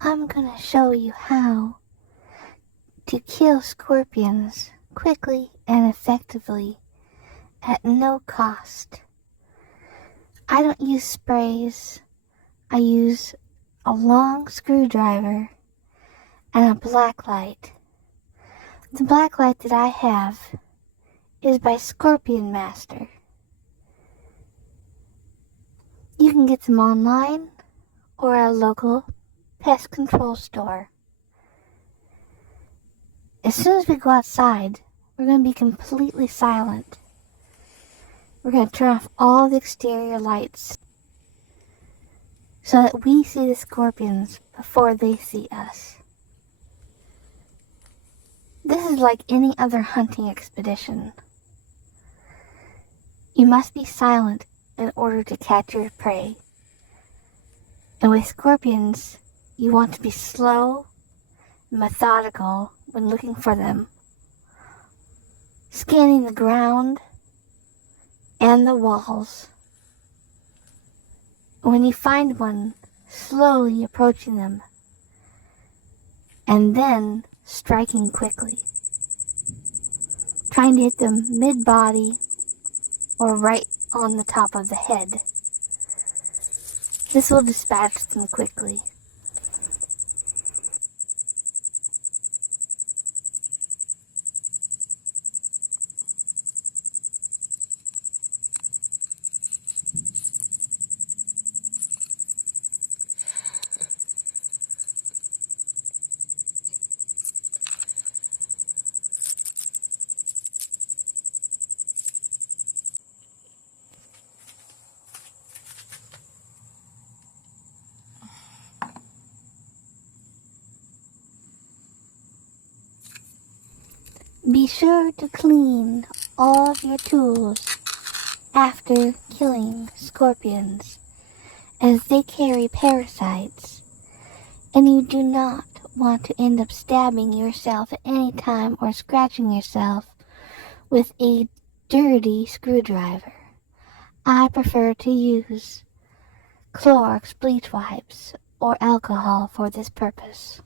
I'm gonna show you how to kill scorpions quickly and effectively at no cost. I don't use sprays. I use a long screwdriver and a black light. The black light that I have is by Scorpion Master. You can get them online or at a local pest control store. As soon as we go outside, we're going to be completely silent. We're going to turn off all the exterior lights so that we see the scorpions before they see us. This is like any other hunting expedition. You must be silent in order to catch your prey. And with scorpions, you want to be slow and methodical when looking for them, scanning the ground and the walls. When you find one, slowly approaching them, and then striking quickly, trying to hit them mid-body or right on the top of the head. This will dispatch them quickly. Be sure to clean all of your tools after killing scorpions, as they carry parasites, and you do not want to end up stabbing yourself at any time or scratching yourself with a dirty screwdriver. I prefer to use Clorox bleach wipes or alcohol for this purpose.